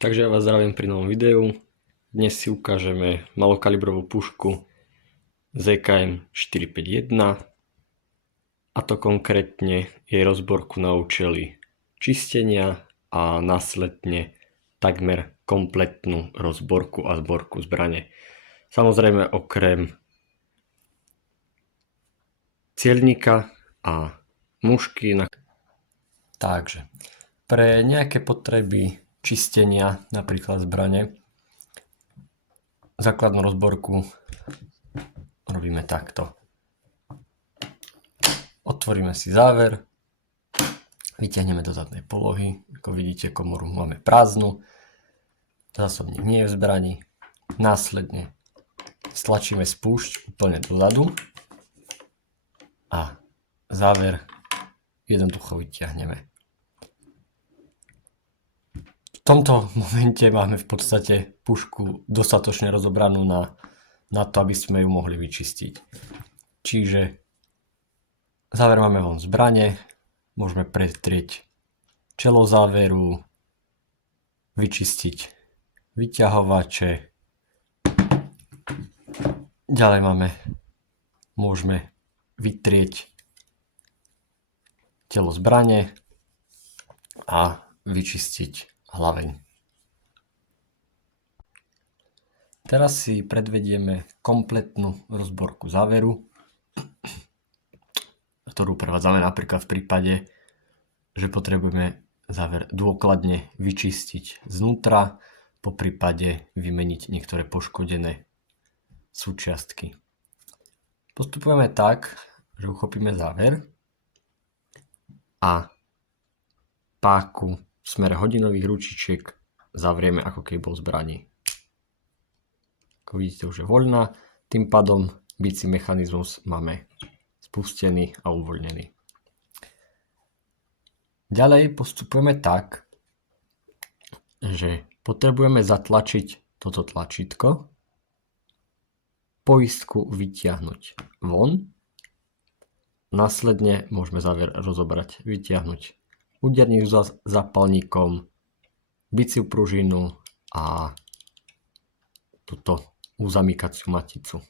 Takže ja vás zdravím pri novom videu. Dnes si ukážeme malokalibrovú pušku ZKM 451, a to konkrétne jej rozborku na účely čistenia a následne takmer kompletnú rozborku a zborku zbrane. Samozrejme okrem cieľnika a mušky. Takže pre nejaké potreby čistenia, napríklad zbrane, základnú rozborku robíme takto. Otvoríme si záver, vyťahneme do zadnej polohy, ako vidíte, komoru máme prázdnu, zásobník nie je v zbrani, následne stlačíme spúšť úplne dozadu a záver jednoducho vyťahneme. V tomto momente máme v podstate pušku dostatočne rozobranú na to, aby sme ju mohli vyčistiť. Čiže záver máme von zbrane, môžeme pretrieť čelo záveru, vyčistiť vyťahovače. Ďalej môžeme vytrieť telo zbrane a vyčistiť hlaveň. Teraz si predvedieme kompletnú rozborku záveru, ktorú prevádzame napríklad v prípade, že potrebujeme záver dôkladne vyčistiť znútra, po prípade vymeniť niektoré poškodené súčiastky. Postupujeme tak, že uchopíme záver a páku v smere hodinových ručičiek zavrieme, ako keby bol zbraní. Ako vidíte, už je voľná, tým pádom bicí mechanizmus máme spustený a uvoľnený. Ďalej postupujeme tak, že potrebujeme zatlačiť toto tlačítko, poistku vytiahnuť von, následne môžeme záver rozobrať, vytiahnuť úderník s zápalníkom, biciu pružinu a túto uzamykaciu maticu.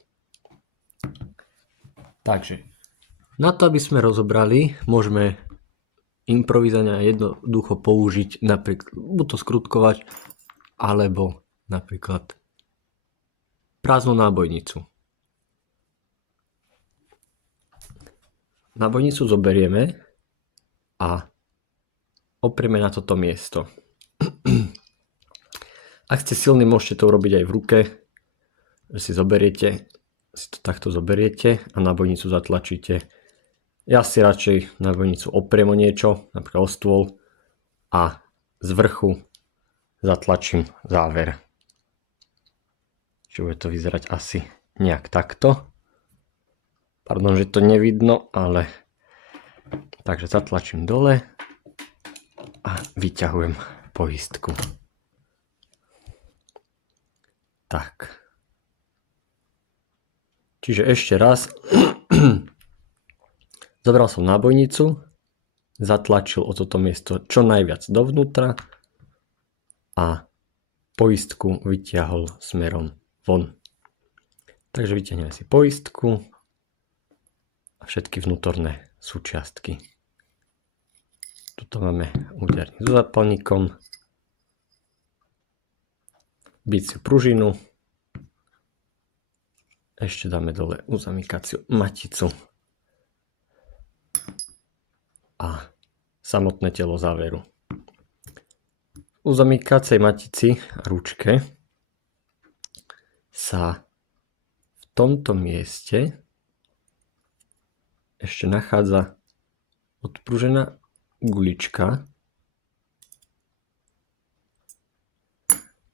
Takže na to, aby sme rozobrali, môžeme improvizovane jednoducho použiť napríklad buď to skrutkovač, alebo napríklad prázdnu nábojnicu. Nábojnicu zoberieme a oprieme na toto miesto. Ak ste silní, môžete to urobiť aj v ruke, že si to takto zoberiete a nábojnicu zatlačíte. Ja si radšej nábojnicu opriem o niečo, napríklad o stôl, a z vrchu zatlačím záver. Čiže bude to vyzerať asi nejak takto. Pardon, že to nevidno, ale takže zatlačím dole a vyťahujem poistku. Tak. Čiže ešte raz. Zobral som nábojnicu, zatlačil o toto miesto čo najviac dovnútra a poistku vyťahol smerom von. Takže vyťahneme si poistku a všetky vnútorné súčiastky. Tuto máme úderník so zápalníkom, biciu pružinu, ešte dáme dole uzamykaciu maticu a samotné telo záveru. V uzamykacej matici a ručke sa v tomto mieste ešte nachádza odpružená gulička,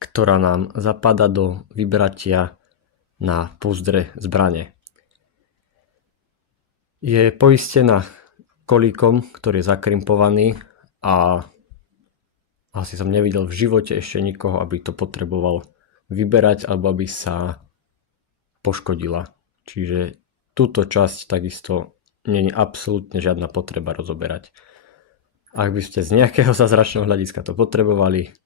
ktorá nám zapadá do vyberatia na pouzdre zbrane. Je poistená kolíkom, ktorý je zakrimpovaný, a asi som nevidel v živote ešte nikoho, aby to potreboval vyberať alebo aby sa poškodila. Čiže túto časť takisto nie je absolútne žiadna potreba rozoberať. Ak by ste z nejakého zázračného hľadiska to potrebovali,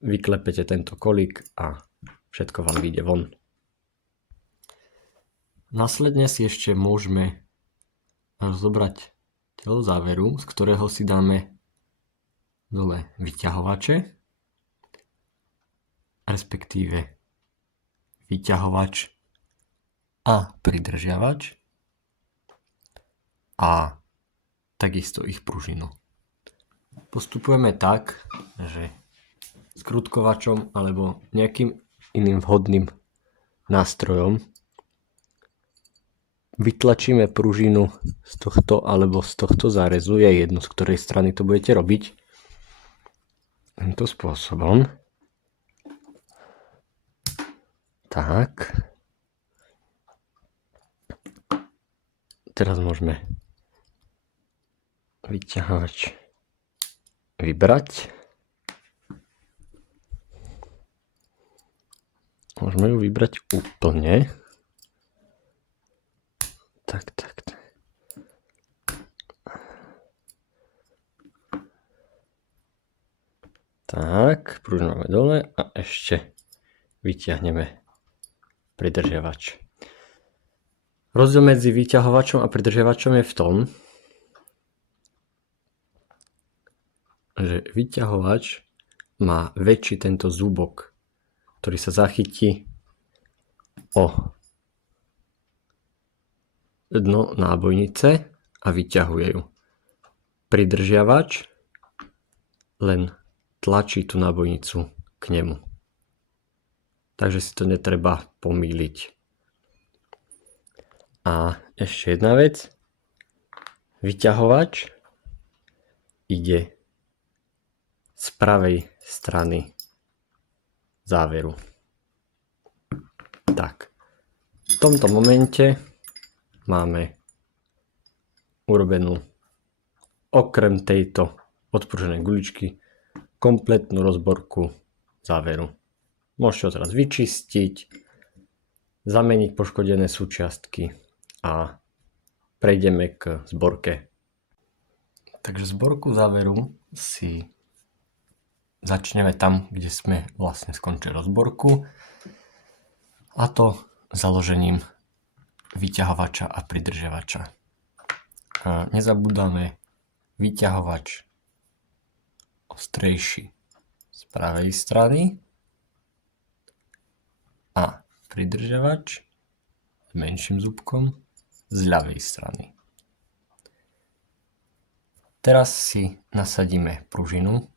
vyklepete tento kolík a všetko vám vyjde von. Následne si ešte môžeme zobrať telo záveru, z ktorého si dáme dole vyťahovače, respektíve vyťahovač a pridržiavač a takisto ich pružinu. Postupujeme tak, že skrutkovačom alebo nejakým iným vhodným nástrojom vytlačíme pružinu z tohto alebo z tohto zárezu, je jedno, z ktorej strany to budete robiť. Týmto spôsobom. Tak. Teraz môžeme vyťahovač vybrať. Môžeme ju vybrať úplne. Tak. Tak, pružinu máme dole a ešte vyťahneme pridržiavač. Rozdiel medzi vyťahovačom a pridržiavačom je v tom, že vyťahovač má väčší tento zúbok, ktorý sa zachytí o dno nábojnice a vyťahuje ju. Pridržiavač len tlačí tú nábojnicu k nemu. Takže si to netreba pomýliť. A ešte jedna vec. Vyťahovač ide z pravej strany záveru. Tak. V tomto momente máme urobenú okrem tejto odpruženej guličky kompletnú rozborku záveru. Môžete ho teraz vyčistiť, zameniť poškodené súčiastky a prejdeme k zborke. Takže zborku záveru si začneme tam, kde sme vlastne skončili rozborku, a to založením vyťahovača a pridržiavača. Nezabúdame vyťahovač ostrejší z pravej strany a pridržiavač s menším zúbkom z ľavej strany. Teraz si nasadíme pružinu.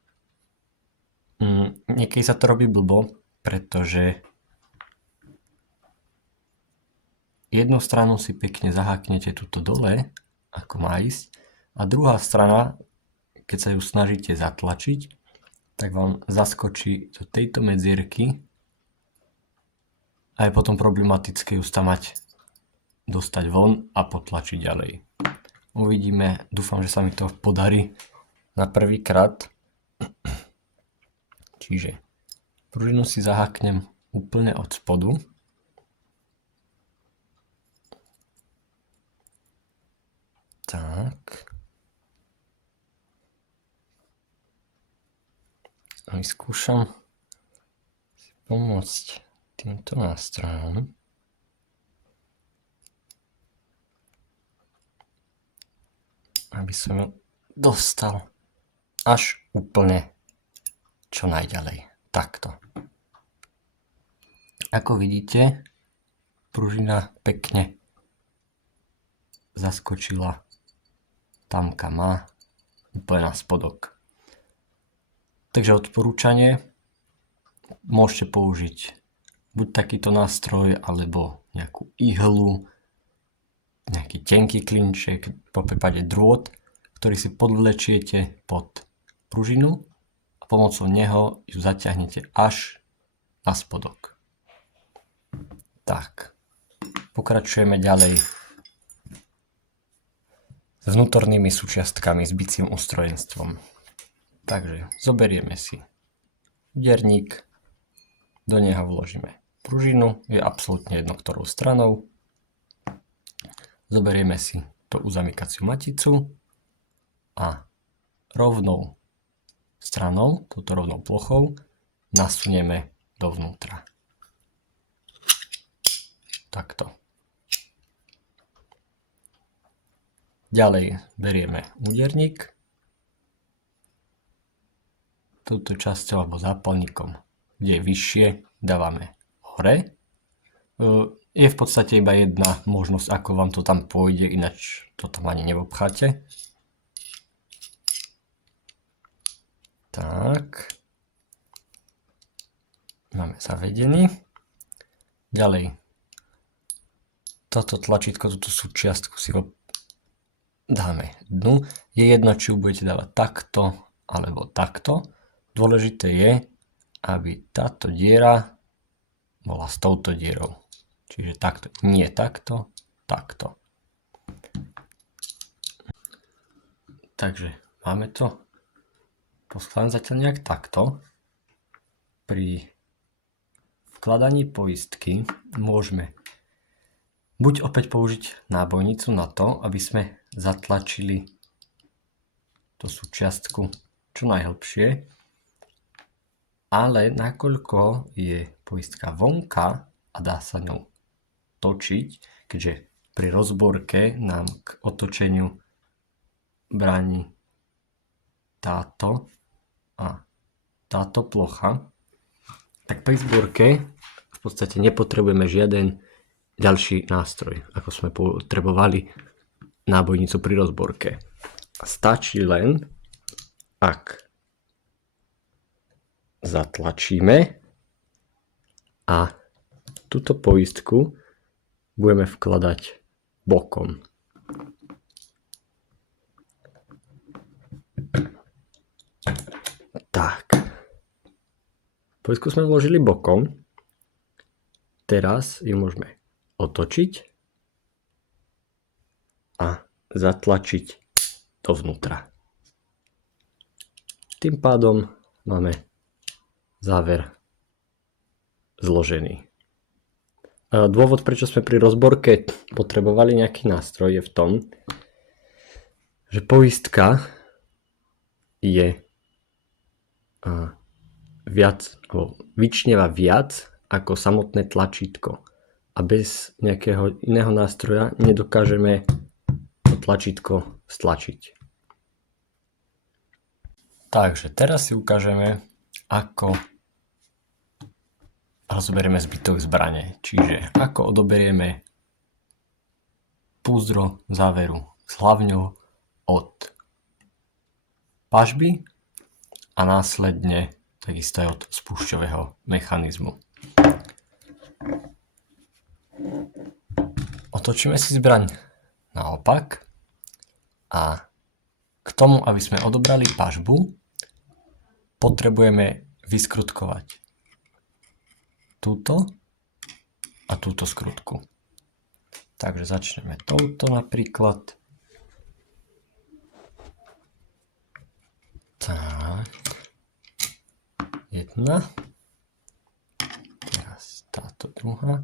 Niekedy sa to robí blbo, pretože jednu stranu si pekne zaháknete tuto dole, ako má ísť, a druhá strana, keď sa ju snažíte zatlačiť, tak vám zaskočí do tejto medzierky a je potom problematické ju tam mať dostať von a potlačiť ďalej. Uvidíme, dúfam, že sa mi to podarí na prvý krát. Čiže pružinu si zaháknem úplne od spodu. Tak. A vyskúšam si pomôcť týmto nástrojom. Aby som ju dostal až úplne čo najďalej. Takto. Ako vidíte, pružina pekne zaskočila tam, kam má, úplne na spodok. Takže odporúčanie, môžete použiť buď takýto nástroj, alebo nejakú ihlu, nejaký tenký klinček, po prípade drôt, ktorý si podvlečiete pod pružinu a pomocou neho ju zaťahnete až na spodok. Tak, pokračujeme ďalej s vnútornými súčiastkami, s bicím ústrojenstvom. Takže zoberieme si úderník, do neho vložíme pružinu, je absolútne jedno ktorou stranou. Zoberieme si tú uzamykaciu maticu a rovnou stranou, touto rovnou plochou, nasunieme dovnútra. Takto. Ďalej berieme úderník. Touto časťou alebo zápalníkom, kde je vyššie, dávame hore. Je v podstate iba jedna možnosť, ako vám to tam pôjde, ináč to tam ani neobcháte. Tak. Máme zavedený. Ďalej. Toto tlačítko, túto súčiastku si dáme dnu. Je jedno, či ju budete dávať takto alebo takto. Dôležité je, aby táto diera bola s touto dierou. Čiže takto, nie takto, takto. Takže máme to poskladám zatiaľ nejak takto. Pri vkladaní poistky môžeme buď opäť použiť nábojnicu na to, aby sme zatlačili tú súčiastku čo najhlbšie, ale nakoľko je poistka vonka a dá sa ňou točiť, keďže pri rozborke nám k otočeniu bráni táto a táto plocha, tak pri zborke v podstate nepotrebujeme žiaden ďalší nástroj, ako sme potrebovali nábojnicu pri rozborke. Stačí len, ak zatlačíme a túto poistku budeme vkladať bokom. Tak. Poistku sme vložili bokom. Teraz ju môžeme otočiť a zatlačiť dovnútra. Tým pádom máme záver zložený. Dôvod, prečo sme pri rozborke potrebovali nejaký nástroj, je v tom, že poistka je viac, alebo vyčnieva viac ako samotné tlačítko. A bez nejakého iného nástroja nedokážeme to tlačítko stlačiť. Takže teraz si ukážeme, ako rozoberieme zbytok zbrane. Čiže ako odoberieme púzdro záveru s hlavňou od pažby a následne takisto aj od spúšťového mechanizmu. Otočíme si zbraň naopak a k tomu, aby sme odobrali pažbu, potrebujeme vyskrutkovať túto a túto skrutku. Takže začneme touto napríklad. Tak. Jedna. Teraz táto druhá.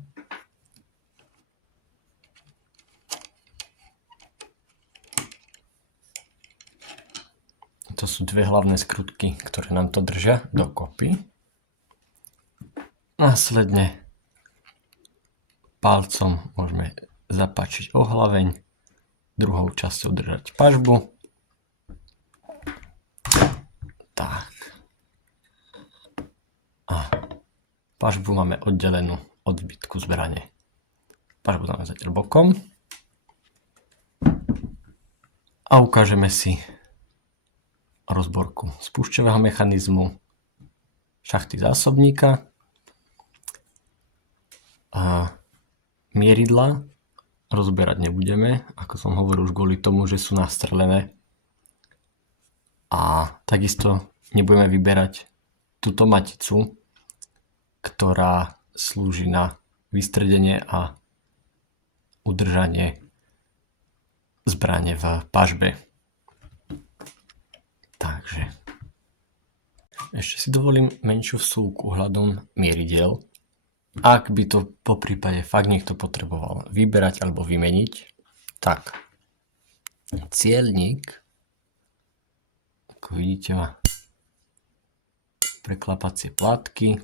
To sú dve hlavné skrutky, ktoré nám to držia dokopy. Následne palcom môžeme zapáčiť o hlaveň, druhou časťou držať pažbu. Tak. A pažbu máme oddelenú od zbytku zbrane. Pažbu dáme zatiaľ bokom. A ukážeme si rozborku spúšťového mechanizmu, šachty zásobníka a mieridla rozberať nebudeme, ako som hovoril už kvôli tomu, že sú nastrelené. A takisto nebudeme vyberať túto maticu, ktorá slúži na vystredenie a udržanie zbrane v pažbe. Takže ešte si dovolím menšiu vsúvku ohľadom mieridiel. Ak by to po prípade fakt niekto potreboval vyberať alebo vymeniť, tak cieľnik, ako vidíte, má preklapacie plátky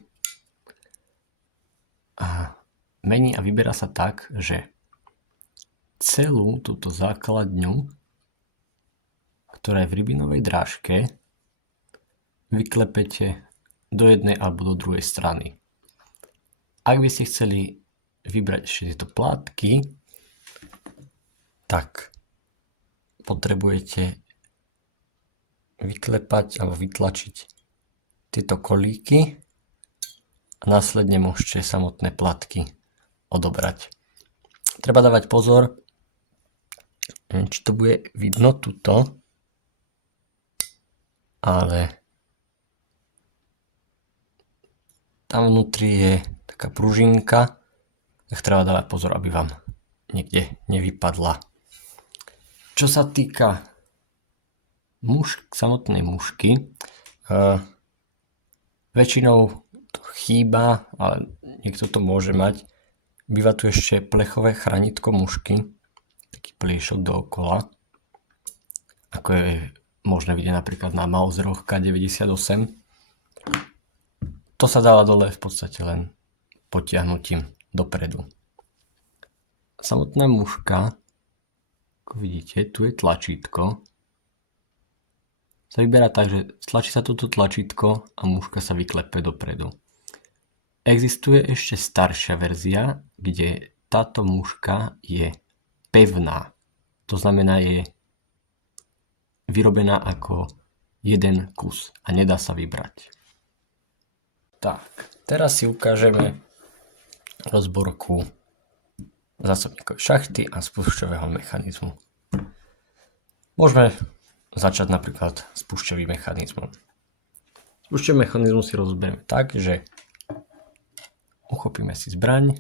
a mení a vyberá sa tak, že celú túto základňu, ktorá je v rybinovej drážke, vyklepete do jednej alebo do druhej strany. Ak by ste chceli vybrať ešte tieto plátky, tak potrebujete vyklepať alebo vytlačiť tieto kolíky a následne môžete samotné plátky odobrať. Treba dávať pozor, neviem, či to bude vidno tuto, ale tam vnútri je taká pružinka, tak treba dávať pozor, aby vám niekde nevypadla. Čo sa týka samotnej mušky, väčšinou to chýba, ale niekto to môže mať. Býva tu ešte plechové chranítko mušky, taký pliešok dookola, ako je možné vidieť napríklad na Mauseroch K98. To sa dáva dole v podstate len potiahnutím dopredu. Samotná muška, ako vidíte, tu je tlačítko. Sa vyberá tak, že stlačí sa toto tlačítko a muška sa vyklepe dopredu. Existuje ešte staršia verzia, kde táto muška je pevná. To znamená, je vyrobená ako jeden kus a nedá sa vybrať. Tak, teraz si ukážeme rozborku zásobníkovej šachty a spúšťového mechanizmu. Môžeme začať napríklad spúšťovým mechanizmom. Spúšťový mechanizmus si rozoberieme tak, že uchopíme si zbraň.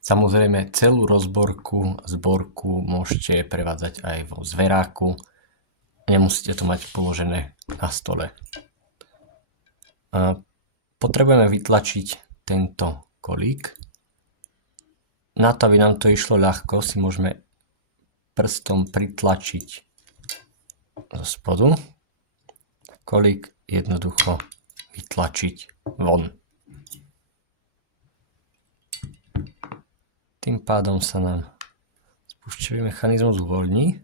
Samozrejme celú zborku môžete prevádzať aj vo zveráku. Nemusíte to mať položené na stole. Potrebujeme vytlačiť tento kolík. Na to, aby nám to išlo ľahko, si môžeme prstom pritlačiť zo spodu. Kolík jednoducho vytlačiť von. Tým pádom sa nám spúšťový mechanizmus uvoľní.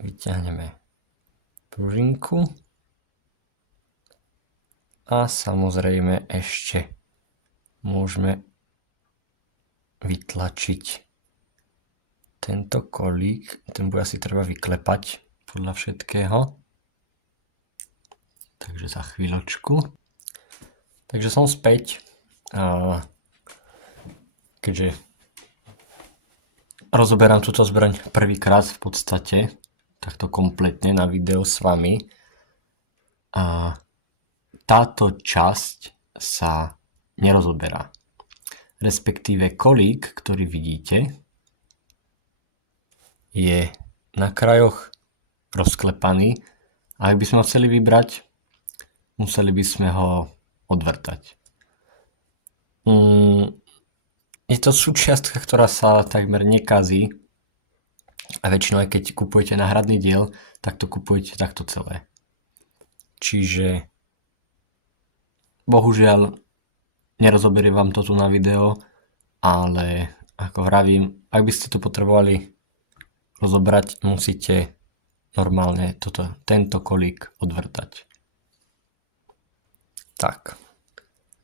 Vyťahneme pružinku a samozrejme ešte môžeme vytlačiť tento kolík. Ten bude asi treba vyklepať podľa všetkého. Takže za chvíľočku. Takže som späť. Keďže rozoberám túto zbraň prvýkrát v podstate, takto kompletne na video s vami. A táto časť sa nerozoberá. Respektíve kolík, ktorý vidíte, je na krajoch rozklepaný a ak by sme ho chceli vybrať, museli by sme ho odvrtať. Je to súčiastka, ktorá sa takmer nekazí a väčšinou aj keď kupujete náhradný diel, tak to kupujete takto celé. Čiže bohužiaľ nerozoberiem vám to tu na video, ale ako vravím, ak by ste to potrebovali rozobrať, musíte normálne tento kolík odvrtať. Tak,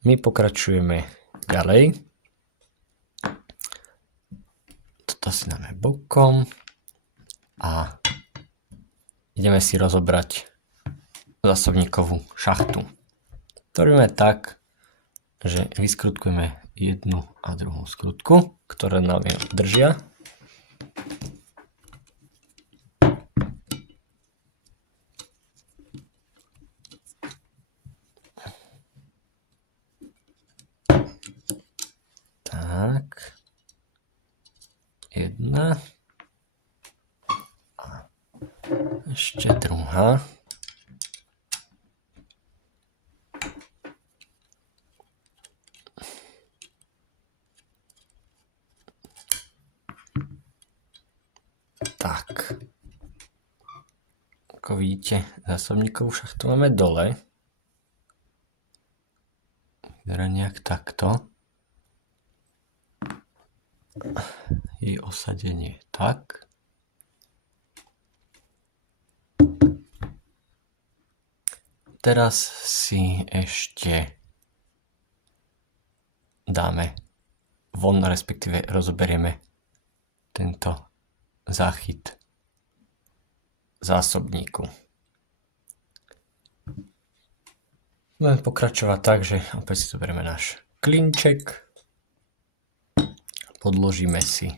my pokračujeme ďalej. Toto si dáme bokom a ideme si rozobrať zásobníkovú šachtu. To robíme tak, že vyskrutkujeme jednu a druhú skrutku, ktoré nám držia. Tak. Jedna. A ešte druhá. Tak. Ako vidíte, zásobníkovú šachtu máme dole. Vyzerá nejak takto. Jej osadenie tak. Teraz si ešte dáme von, respektíve rozoberieme tento záchyt zásobníku. Budeme pokračovať tak, že opäť si zoberieme náš klinček, podložíme si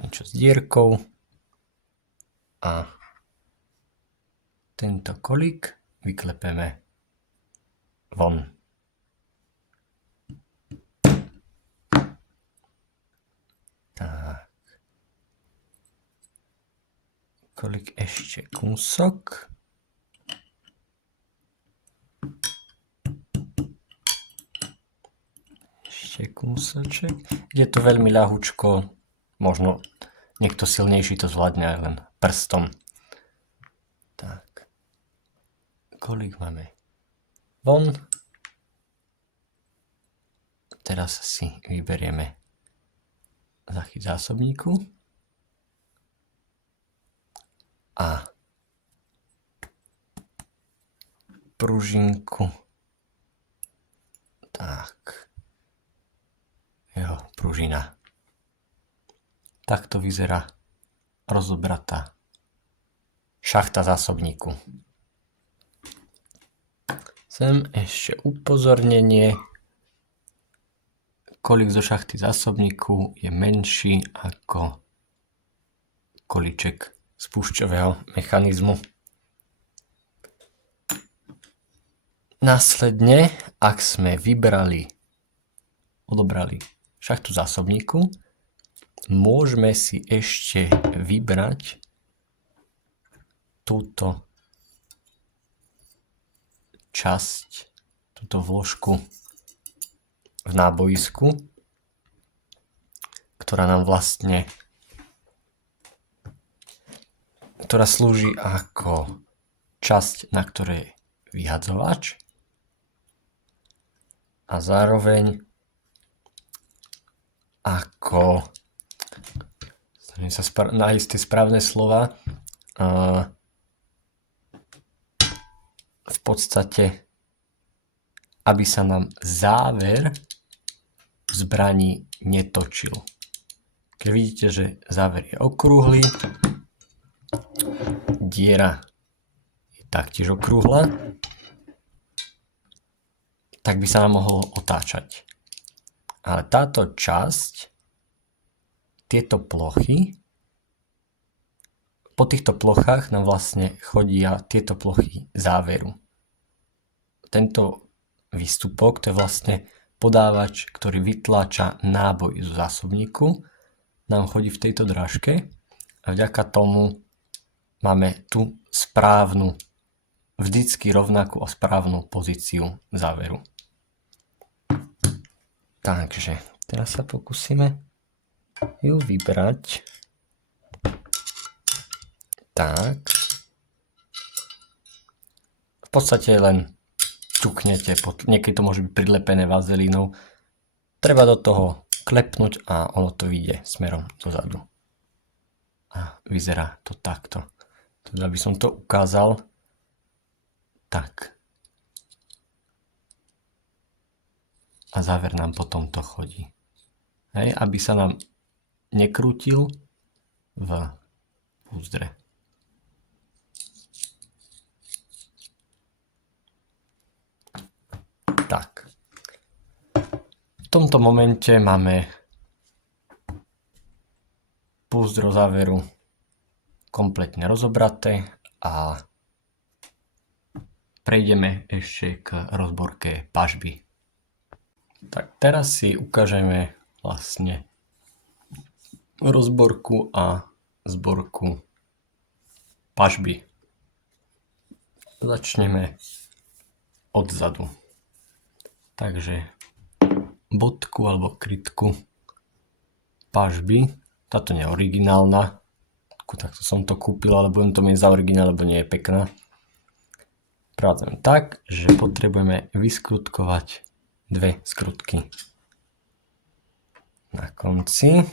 niečo s dierkou a tento kolík vyklepeme von. Tak. Kolík ešte kúsok. Ešte kúsoček. Je to veľmi ľahučko, možno niekto silnejší to zvládne aj len prstom. Tak. Kolík máme von. Teraz si vyberieme záchyt zásobníku a pružinku. Tak. Jeho pružina. Takto vyzerá rozobratá šachta zásobníku. Sem ešte upozornenie. Kolík zo šachty zásobníku je menší ako kolíček z púšťového mechanizmu. Následne, ak sme odobrali šachtu zásobníku, môžeme si ešte vybrať túto časť, túto vložku v nábojisku, ktorá slúži ako časť, na ktorej je vyhadzovač a zároveň ako nájsť tie správne slova, v podstate, aby sa nám záver zbraní netočil. Keď vidíte, že záver je okrúhly, diera je taktiež okrúhla, tak by sa nám mohol otáčať. Ale táto časť, tieto plochy, po týchto plochách nám vlastne chodia tieto plochy záveru. Tento výstupok, to je vlastne podávač, ktorý vytláča náboj zo zásobníku, nám chodí v tejto drážke a vďaka tomu máme tú správnu, vždycky rovnakú a správnu pozíciu záveru. Takže teraz sa pokúsime ju vybrať. Tak. V podstate len ťuknete, niekedy to môže byť prilepené vazelínou. Treba do toho klepnúť a ono to vyjde smerom dozadu. A vyzerá to takto. Teda by som to ukázal. Tak. A záver nám potom to chodí. Hej, aby sa nám nekrútil v púzdre. Tak. V tomto momente máme púzdro záveru kompletne rozobraté a prejdeme ešte k rozborke pažby. Tak teraz si ukážeme vlastne rozborku a zborku pažby. Začneme odzadu. Takže bodku alebo krytku pažby, táto nie je originálna, pušku. Takto som to kúpil, ale budem to mať za originál, lebo nie je pekná. Práve tak, že potrebujeme vyskrutkovať dve skrutky na konci.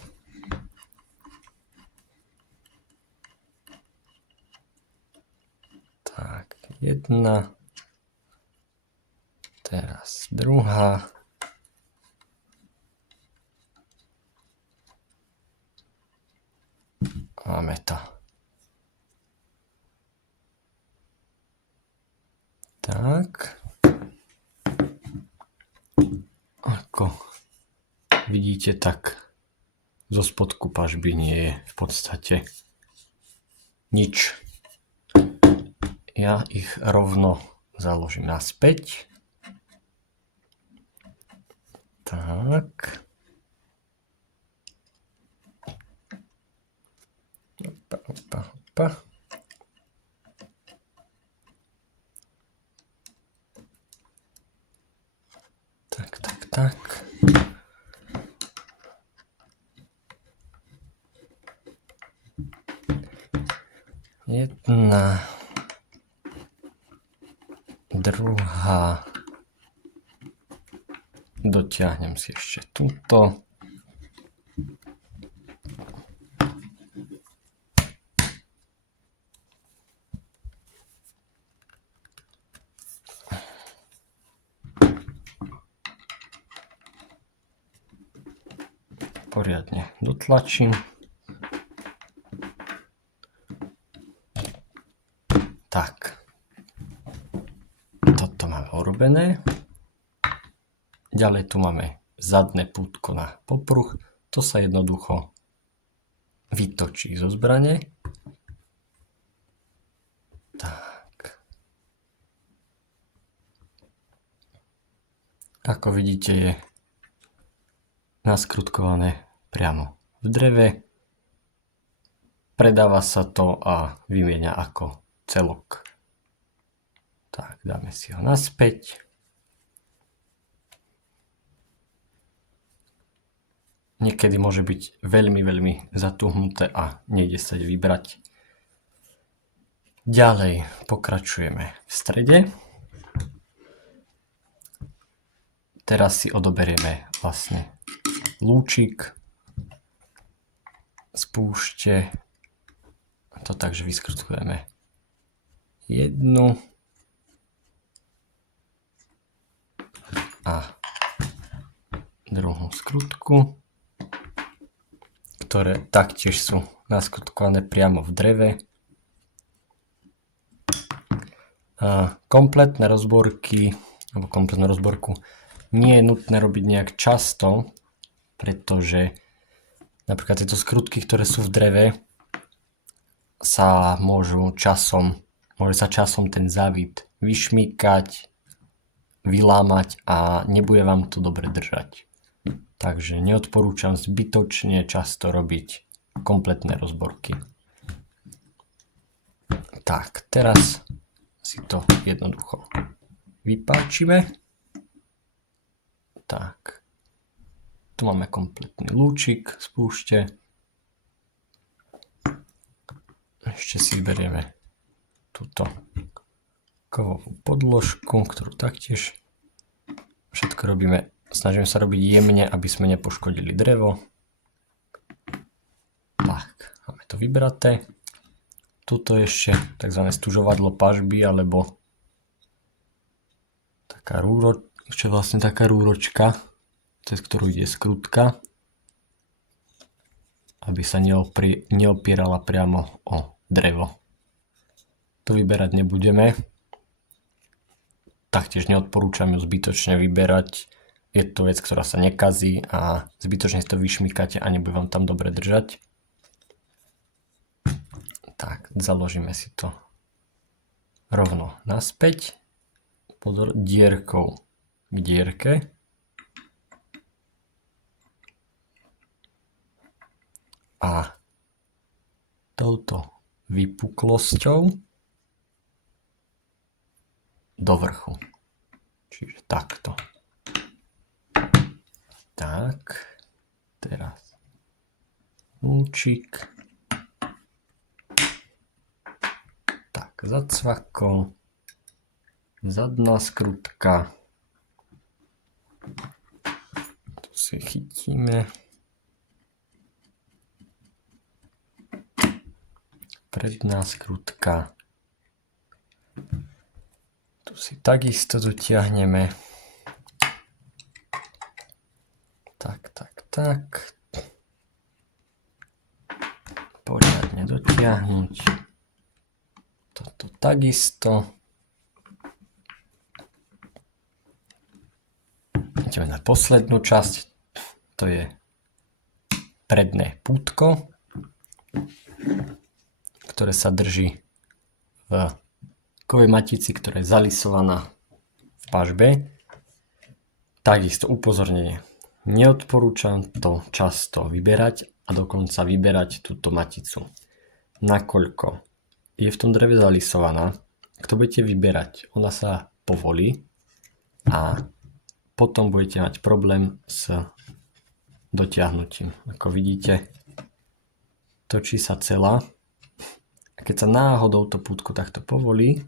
Tak, jedna. Teraz druhá. Máme to. Tak. Ako vidíte, tak zo spodku pažby nie je v podstate nič. Ja ich rovno založím naspäť. Tak. Opa. Tak. Jedna. Druhá. Dotiahnem si ešte túto. Poriadne dotlačím. Tak. Toto máme urobené. Ďalej tu máme zadné pútko na popruh. To sa jednoducho vytočí zo zbrane. Tak. Ako vidíte, je naskrutkované priamo v dreve. Predáva sa to a vymieňa ako celok. Tak, dáme si ho naspäť. Niekedy môže byť veľmi zatuhnuté a nejde sa vybrať. Ďalej pokračujeme v strede. Teraz si odoberieme vlastne lúčik z púšte. To takže vyskrutkujeme jednu a druhú skrutku, ktoré taktiež sú naskrutkované priamo v dreve. Kompletné rozborky, alebo kompletnú rozborku nie je nutné robiť nejak často, pretože napríklad tieto skrutky, ktoré sú v dreve, môže sa časom ten závit vyšmýkať, vylámať a nebude vám to dobre držať. Takže neodporúčam zbytočne často robiť kompletné rozborky. Tak, teraz si to jednoducho vypáčime. Tak. Tu máme kompletný lúčik z púšte. Ešte si vyberieme túto kovovú podložku, ktorú taktiež všetko robíme. Snažíme sa robiť jemne, aby sme nepoškodili drevo. Tak, máme to vybraté. Tuto ešte tzv. Stužovadlo pažby, alebo taká rúročka, cez ktorú ide skrutka, aby sa neopierala priamo o drevo. To vyberať nebudeme. Taktiež neodporúčam ju zbytočne vyberať. Je to vec, ktorá sa nekazí a zbytočne si to vyšmýkate a nebude vám tam dobre držať. Tak, založíme si to rovno naspäť. Pozor, dierkou k dierke. A touto vypuklosťou do vrchu. Čiže takto. Tak, teraz lúčik. zacvakol, zadná skrutka, tu si chytíme, predná skrutka, tu si takisto dotiahneme, tak, poriadne dotiahnuť, toto takisto. Ideme na poslednú časť, to je predné pútko, ktoré sa drží v kovej matici, ktorá je zalisovaná v pažbe. Takisto upozornenie, neodporúčam to často vyberať a dokonca vyberať túto maticu. Nakoľko je v tom dreve zalisovaná, ak to budete vyberať, ona sa povolí a potom budete mať problém s dotiahnutím. Ako vidíte, točí sa celá. A keď sa náhodou to pútko takto povolí,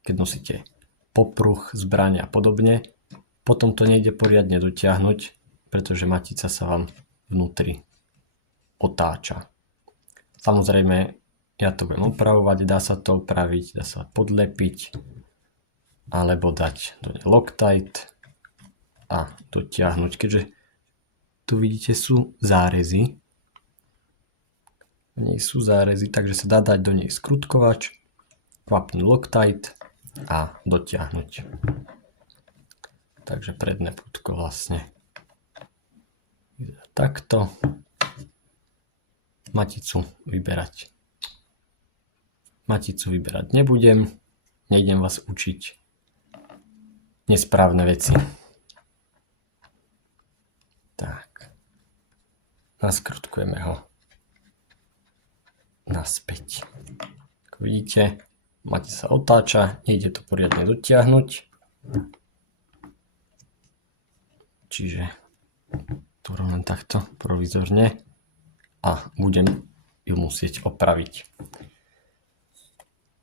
keď nosíte popruh, zbraň a podobne, potom to nejde poriadne dotiahnuť, pretože matica sa vám vnútri otáča. Samozrejme, ja to budem opravovať, dá sa to opraviť, dá sa podlepiť, alebo dať do nej Loctite a dotiahnuť, keďže tu vidíte sú zárezy. V nej sú zárezy, takže sa dá dať do nej skrutkovač, kvapnúť Loctite a dotiahnuť. Takže predné pútko vlastne takto. Maticu vyberať nebudem, nejdem vás učiť nesprávne veci. Tak, naskrutkujeme ho naspäť. Ako vidíte, matica sa otáča, nejde to poriadne dotiahnuť. Čiže tu rovnem takto provizorne a budem ju musieť opraviť.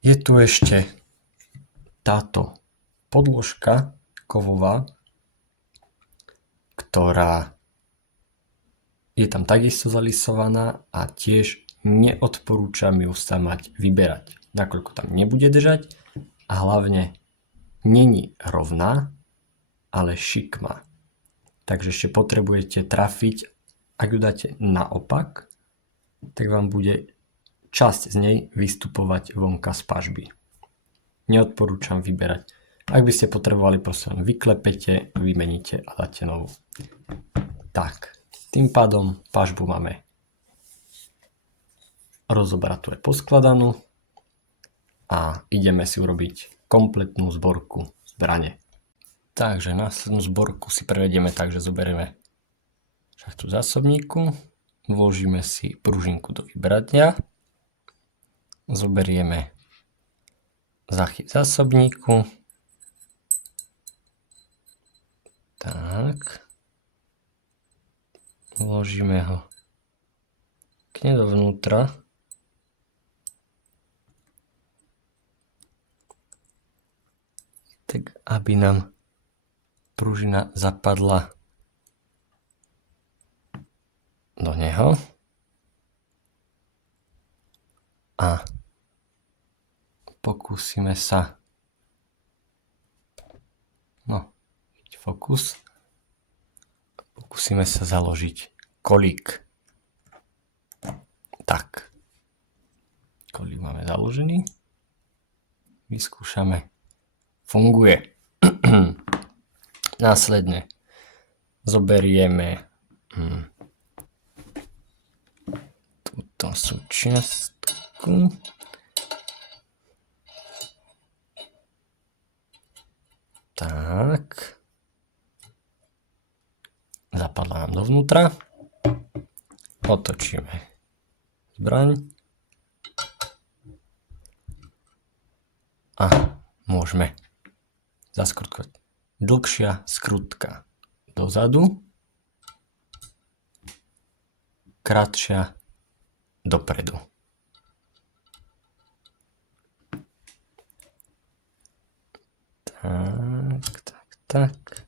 Je tu ešte táto podložka kovová, ktorá je tam takisto zalisovaná a tiež neodporúčam ju sa mať vyberať, nakoľko tam nebude držať a hlavne není rovná, ale šikmá. Takže ešte potrebujete trafiť, ak ju dáte naopak, tak vám bude časť z nej vystupovať vonka z pažby. Neodporúčam vyberať. Ak by ste potrebovali, prosím, vyklepete, vymeníte a dáte novú. Tak, tým pádom pažbu máme rozobratú aj poskladanú a ideme si urobiť kompletnú zborku zbrane. Takže následnú zborku si prevedieme tak, že zoberieme šachtu zásobníku, vložíme si pružinku do vybradňa, zoberieme zachyt zásobníku, tak, vložíme ho kne dovnútra, tak aby nám pružina zapadla do neho a pokúsime sa pokúsime sa založiť kolík. Tak, kolík máme založený, vyskúšame, funguje. Následne zoberieme túto súčiastku, tak, zapadla nám dovnútra, otočíme zbraň a môžeme zaskrutkovať. Dlhšia skrutka dozadu, kratšia dopredu. tak.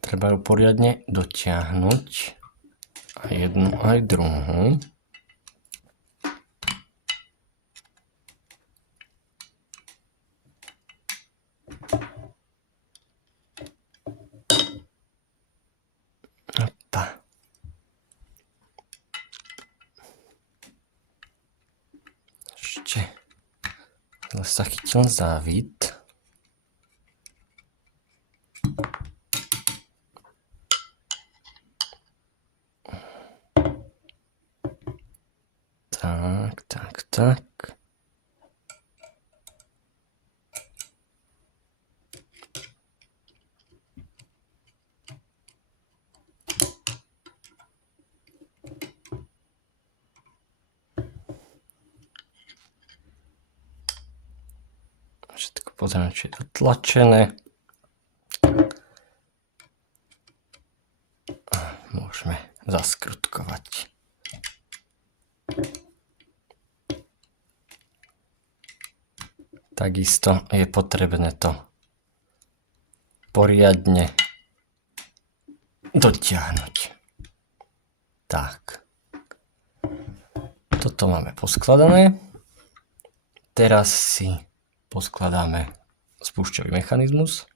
Treba ju poriadne dotiahnuť. Aj jednu, aj druhú. Opa. Ešte sa chytil závit. Tak. Všetko pozrieme, či je dotlačené. Môžeme zaskrutkovať. Takisto je potrebné to poriadne dotiahnuť. Tak. Toto máme poskladané. Teraz si poskladáme spúšťový mechanizmus.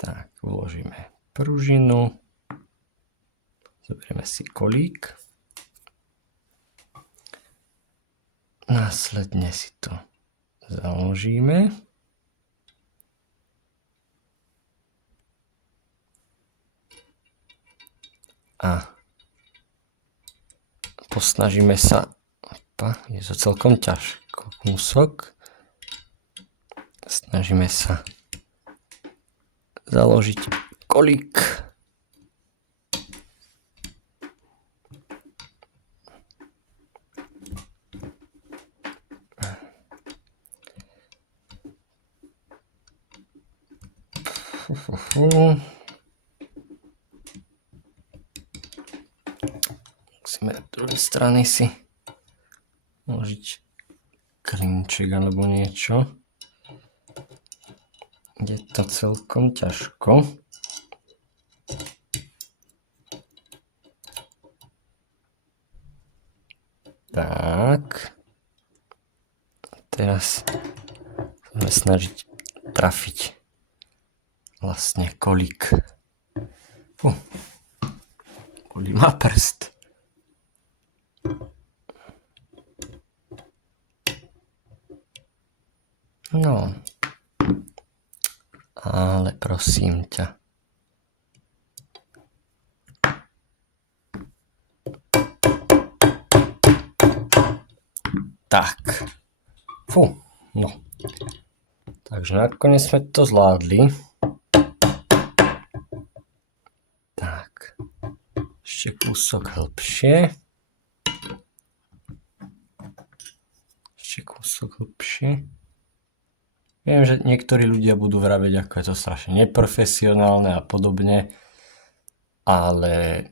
Tak, uložíme pružinu. Zoberieme si kolík. Následne si to založíme. A posnažíme sa, je to celkom ťažko kúsok, snažíme sa založiť kolík. Musíme z druhej strany si uložiť klinček alebo niečo. Je to celkom ťažko. Tak. Teraz budeme snažiť trafiť vlastne kolík. Kolík má prst. No. Ale prosím ťa. Tak. No. Takže nakoniec sme to zvládli. Tak. Ešte kúsok hlbšie. Viem, že niektorí ľudia budú vraveť, ako je to strašne neprofesionálne a podobne, ale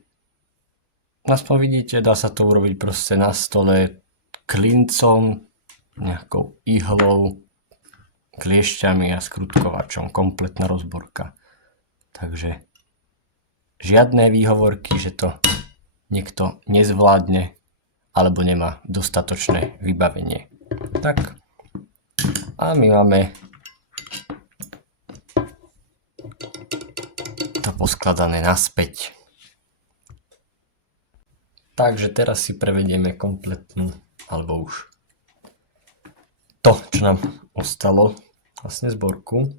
aspoň vidíte, dá sa to urobiť proste na stole klincom, nejakou ihlou, kliešťami a skrutkovačom, kompletná rozborka. Takže žiadne výhovorky, že to niekto nezvládne alebo nemá dostatočné vybavenie. Tak. A my máme to poskladané naspäť. Takže teraz si prevedieme kompletnú, alebo už to, čo nám ostalo, vlastne zborku.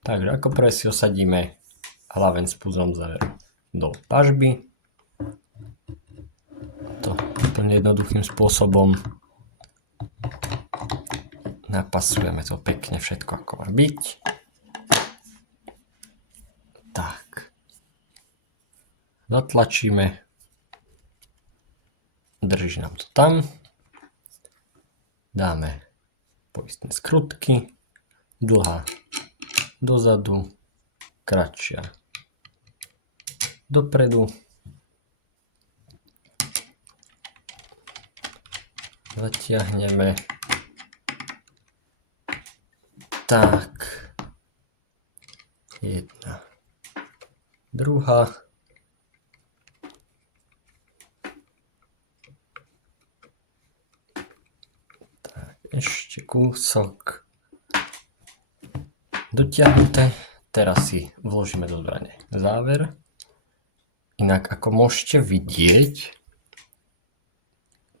Takže ako prvé si osadíme hlaven s puzom záveru do pažby. To úplne jednoduchým spôsobom. Napasujeme to pekne všetko, ako má byť. Tak. Zatlačíme. Drží nám to tam. Dáme poistné skrutky. Dlhá dozadu, kratšia dopredu. Zatiahneme. Tak. Jedna. Druhá. Tak, ešte kúsok. Dotiahnuté. Teraz si vložíme do zbrane záver. Inak ako môžete vidieť,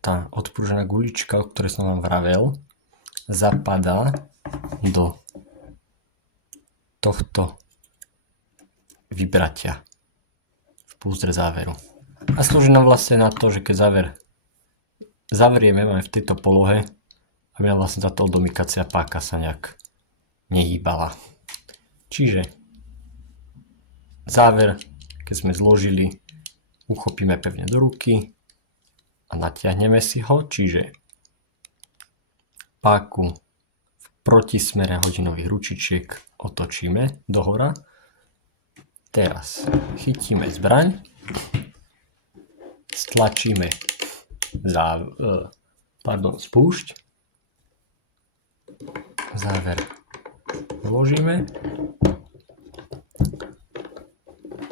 tá odpružená gulička, o ktorej som vám vravel, zapadá do tohto vybratia v púzdre záveru. A slúži nám vlastne na to, že keď zavrieme, máme v tejto polohe, aby nám vlastne táto odomykacia páka sa nejak nehýbala. Čiže záver, keď sme zložili, uchopíme pevne do ruky a natiahneme si ho, čiže páku v protismere hodinových ručičiek otočíme dohora. Teraz chytíme zbraň, stlačíme spúšť, záver vložíme.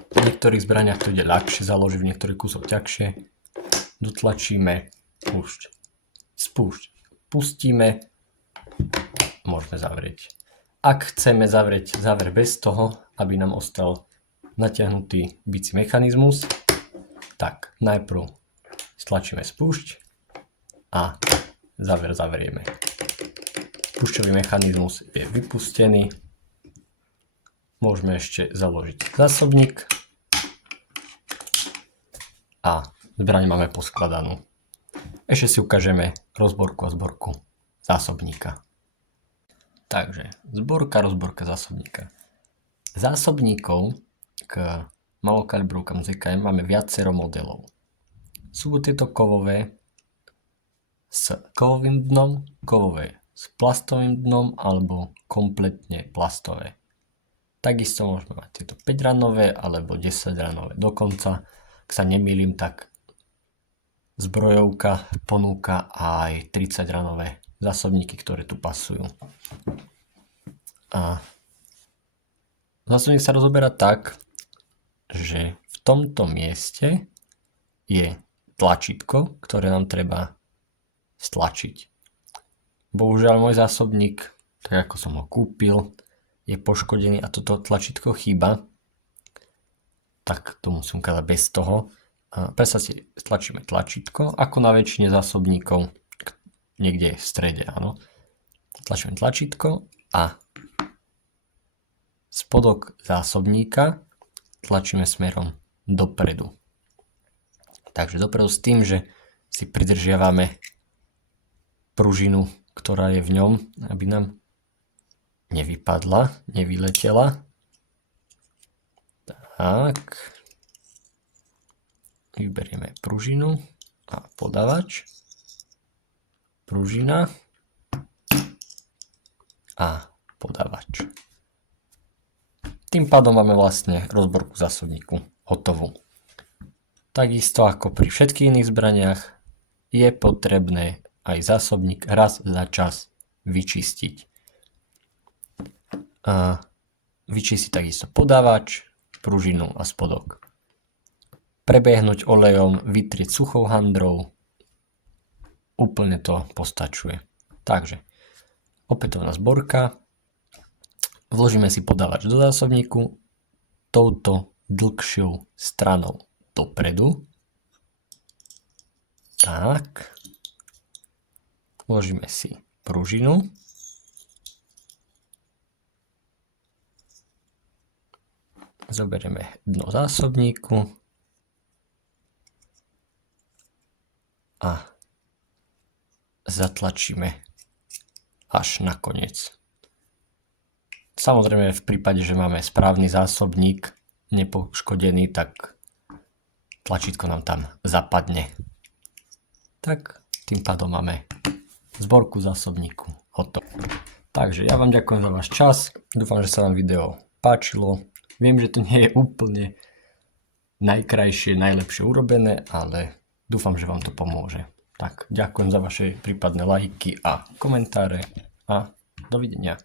V niektorých zbraniach to ide ľahšie založiť, v niektorých kúsoch ťažšie. Dotlačíme, spúšť, pustíme, môžeme zavrieť. Ak chceme zavrieť záver bez toho, aby nám ostal natiahnutý bicí mechanizmus, tak najprv stlačíme spúšť a záver zavrieme. Spúšťový mechanizmus je vypustený. Môžeme ešte založiť zásobník a zbraň máme poskladanú. Ešte si ukážeme rozborku a zborku zásobníka. Takže rozborka zásobníka. Zásobníkov k malokalibrovkám ZKM máme viacero modelov. Sú tieto kovové s kovovým dnom, kovové s plastovým dnom alebo kompletne plastové. Takisto môžeme mať tieto 5-ranové alebo 10-ranové. Dokonca, ak sa nemýlim, tak zbrojovka ponúka aj 30-ranové zásobníky, ktoré tu pasujú. A zásobník sa rozoberá tak, že v tomto mieste je tlačítko, ktoré nám treba stlačiť. Bohužiaľ môj zásobník, tak ako som ho kúpil, je poškodený a toto tlačítko chýba. Tak to musím ukázať bez toho. Predstav si, stlačíme tlačítko, ako na väčšine zásobníkov, niekde v strede, áno. Tlačíme tlačítko a spodok zásobníka tlačíme smerom dopredu. Takže dopredu s tým, že si pridržiavame pružinu, ktorá je v ňom, aby nám nevypadla, nevyletela. Tak. Vyberieme pružinu a podávač. Pružina a podávač. Tým pádom máme vlastne rozborku zásobníku hotovú. Takisto ako pri všetkých iných zbraniach je potrebné aj zásobník raz za čas vyčistiť. Vyčistiť takisto podávač, pružinu a spodok. Prebehnúť olejom, vytrieť suchou handrou. Úplne to postačuje. Takže opätovná zborka. Vložíme si podávač do zásobníku touto dlhšou stranou dopredu. Tak. Vložíme si pružinu. Zoberieme dno zásobníku a zatlačíme až na koniec. Samozrejme v prípade, že máme správny zásobník, nepoškodený, tak tlačítko nám tam zapadne. Tak tým pádom máme zborku zásobníku hotovú. Takže ja vám ďakujem za váš čas, dúfam, že sa vám video páčilo. Viem, že to nie je úplne najkrajšie, najlepšie urobené, ale dúfam, že vám to pomôže. Tak, ďakujem za vaše prípadné lajky a komentáre a dovidenia.